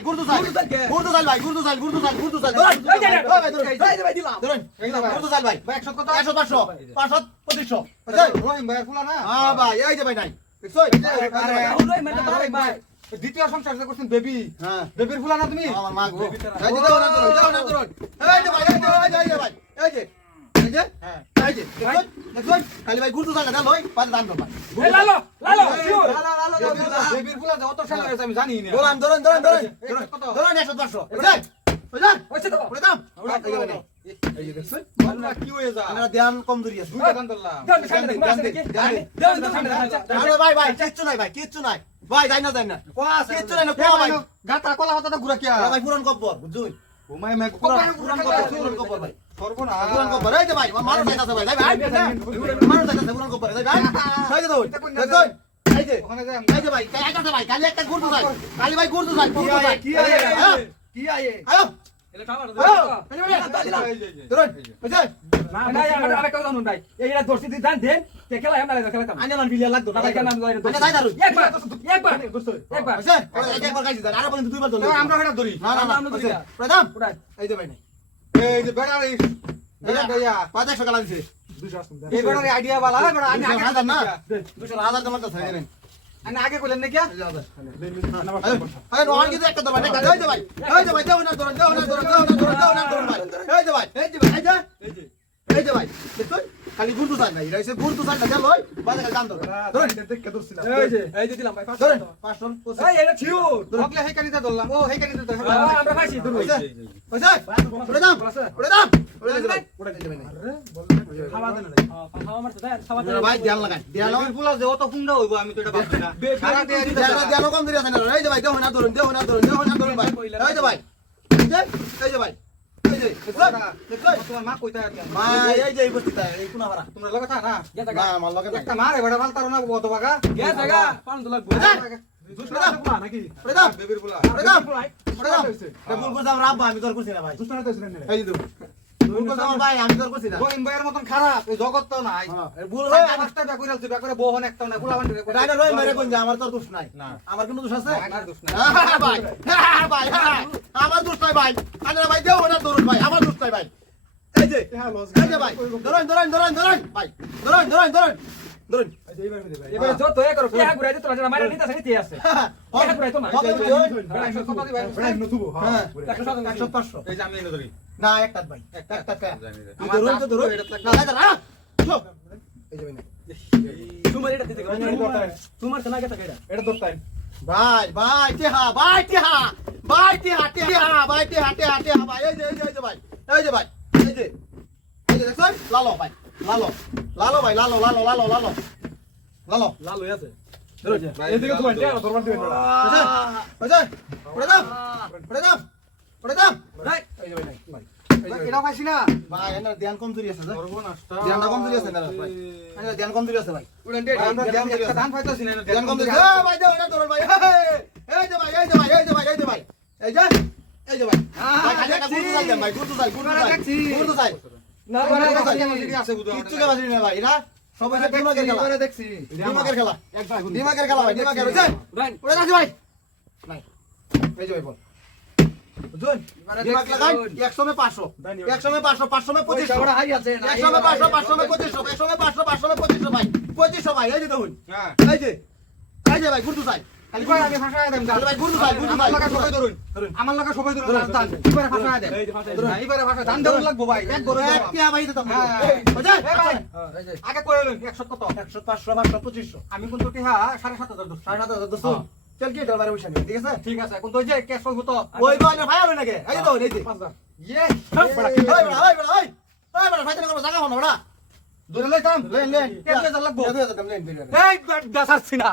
সাইল গুরদু সাইল গুরদু সাইল ভাই গুরদু সাইল গুরদু সাইল গুরদু ভাই ভাই ভাই। গুরদু সাইল ভাই। ভাই একশো কত একশো পাঁচশো পাঁচশো পঁচিশশো। ভাইয়ের ফুলা না? হ্যাঁ ভাই এই যে ভাই নাই। ভাই ভাই। দ্বিতীয় সংসার করছেন বেবি। হ্যাঁ। বেবির ফুলা না তুমি? আমার মা গো। এই যে ভাই এই যে ভাই এই যে হ্যাঁ। খালি ভাই দেন ভাই এই লালো, লালো, শিওর। লালা, লালা, লালা, ধরুন ধরুন ধরুন ধরুন? ধরুন একশো ভাই কিচ্ছু নাই ভাই কিচ্ছু নাই। ভাই যাই না যাই না। কিচ্ছু নাই না কোয়া ভাই? গাতা কলা পাতাটা ঘুরা কি ভাই পুরান কব্বর বুঝুই ঘুমাই মে পুরান পুরান কব্বর পুরান কব্বর ভাই। সর্বনা পুরান কব্বর এই যে ভাই মানুষ ভাই ভাই পুরান কব্বর ভাই। এই যে ওখানে যাই এই যে ভাই যাইতাছে ভাই কালি একটা গুরদু যাই কালি ভাই গুরদু যাই গুরদু যাই কি আয়ে কি আয়ে আয়ো এটা খাবার দাও। আয়ো দিলাম। ধরুন বুঝছেন না, না, আমার- আমার একটা জানুন ভাই। এইটা দর্শি দিয়ে দান দেন, তে খেলা হেম নালে খেলা কাম। আইনা মান বিলিয়া লাগতো না কেন আমি দর্শি? যাই দারুণ একবার, একবার, একবার। বুঝছেন একবার খাইছি আর পর্যন্ত দুইবার ধরলো আমরা হেটা ধরি না না না আমরা দুইটা। প্রধান এই যে ভাই এই যে বেড়া রে বেড়া বেড়া পাঁচ একশো কালা দিছে এই বেড়া রে আইডিয়া বালা বেড়া আমি না হাজার তোমার কাছে আগে কইলেন নাকি? আরে রোহান কিন্তু একটা দেবেন একটা যে ভাই এই যে ভাই দেও না ধরুন দেও না ধরুন দেও না ধরুন দেও না ধরুন ভাই এই যে ভাই এই যে ভাই এই যে এই যে ভাই দেখছ খালি গুরদু সাইড ভাই রাইছে গুরদু সাইড না লই বাজে খালি দাম ধরুন। ধরুন এই যে, এই যে দিলাম ভাই, ধরুন টাকা। 500 এই, এটা শিওর। ওগলে হেই কানিতে ধরলাম ও হেই কানিতে ধরলাম আমরা খাইছি, ধরুন। হইছে হইছে ওরে দাম ওরে দাম ওরে দাম ওরে দিতে ভাই খাওয়া দেন না। খাওয়া মারছে, দেন, খাওয়া দেন। ভাই ধ্যান লাগান ধ্যান বেবির ফুলা যে অত ফুন্ডা হইবো আমি তো এটা ভাবছি না। সারা দিয়ে ধ্যান কম ধরে আছে না। এই যে ভাই দেও না ধরুন দেও না ধরুন দেও না ধরুন ভাই। এই যে ভাই। এই যে ভাই। তোমার মা কইতা ভাই এই যে এই বস্তিটা এই কোনা ভাড়া তোমরা লগা না গেছে না গা। আমার লগে একটা মারে বেড়া ফালতারো না কত বাগা গেছে গা। পাঁচ তো লাগবে। ভুল আমি তোর করছি না ভাই এই ভাই আমি তোর করছি না। রহিম ভাইয়ের মতন খারাপ এই জগৎ তো নাই। হ্যাঁ, ভুল হয় আমার পাঁচটা ব্যাগ করে ব্যাগ করে বহন একটা না ফুলা বান্ডি রাইডার রই মেরে কোন আমার তোর দোষ নাই। না। আমার কোনো দোষ আছে? আমার দোষ নাই। হ্যাঁ, ভাই। হ্যাঁ, ভাই হ্যাঁ, আমার দোষ নাই ভাই। আরে ভাই দেও না ধরুন ভাই। আমার দোষ নাই ভাই। এই যে এই যে ভাই। ধরুন ধরুন ধরুন ধরুন ভাই। ধরুন ধরুন ধরুন ধরুন। এবারে যত এ করো, পেহা ঘুরাই দিতে পারছে না, মাইরা নিতে নিতে আসে। পেহা ঘুরাই তো একশো সাতান্ন একশো পাঁচশো। এই যে আমি এনে ধরি। না একটা ভাই একটা একটা ধরুন তো ধরুন। না না না চুপ এই যে ভাই না। তোমার এটা দিতে গেলো। তোমার তো না গেছে এটা। ভাই ভাই টেহা ভাই টেহা ভাই টেহা টেহা ভাই টেহা টেহা টেহা ভাই। এই যে এই যে এই যে ভাই এই যে ভাই এই যে। এই যে দেখছেন? লালো ভাই লালো। লালো ভাই লালো লালো লালো লালো। লালো। লাল আছে। এদিকে তো। বুঝছেন বুঝছেন পড়ে দাম পড়ে দাম পড়ে দাম যে ভাই ভাই এই যে ভাই। এটা খাইছি না? ভাই এনার ধ্যান কমজোরি আছে সর্বনাশটা। ধ্যানটা কমজোরি আছে না ভাই। এনার ধ্যান কমজোরি আছে ভাই। আমরা ধ্যান একটা ধান পাইতাছি না ধ্যান কমজোরি এই ভাই দাও এটা ধরুন ভাই। এই যে ভাই এই যে ভাই এই যে ভাই এই যে ভাই। এই যে এই যে ভাই। ভাই খালি একটা গুরু চাই ভাই গুরু চাই গুরু চাই গুরু চাই। না, যদি আছে বুঝো কিচ্ছু কেমন না ভাই এরা সবাই দিমাগের খেলা। দেখছি। দিমাগের খেলা। দিমাগের খেলা ভাই দিমাগের যাচ্ছি ভাই এই যে ভাই। বল বুঝুন দিমাগ লাগাই একশো মে পাঁচশো। একশো মে পাঁচশো পাঁচশো মে পঁচিশশো। একশো মে পাঁচশো পাঁচশো মে পঁচিশশো একশো মে পাঁচশো পাঁচশো মে পঁচিশশো ভাই। পঁচিশশো ভাই এই যে দেখুন। হ্যাঁ। এই যে এই যে ভাই আমার লাগা সবাই ধরুন। এবারে দেন। হ্যাঁ, এবারে ধান দেউন লাগবো ভাই। এক গরু এক টিয়া ভাই দিতাম। হ্যাঁ। ভাই। আগে লইন একশো কত? একশো পাঁচশো পাঁচশো পঁচিশশো। আমি কিন্তু টিহা সাড়ে সাত হাজার সাড়ে সাত হাজার দুশো চল কি এটার বাইরে বসে ঠিক আছে? ঠিক আছে এখন তো যে ক্যাশ হইব তো ওই ভাই ভাই হলো নাকি? এই তো এই যে। ইয়ে ওই বড়া বড়া ওই বড়া ওই বড়া জায়গা হলো বড়া। লেন লেন লাগবো? এই দাসাচ্ছি না।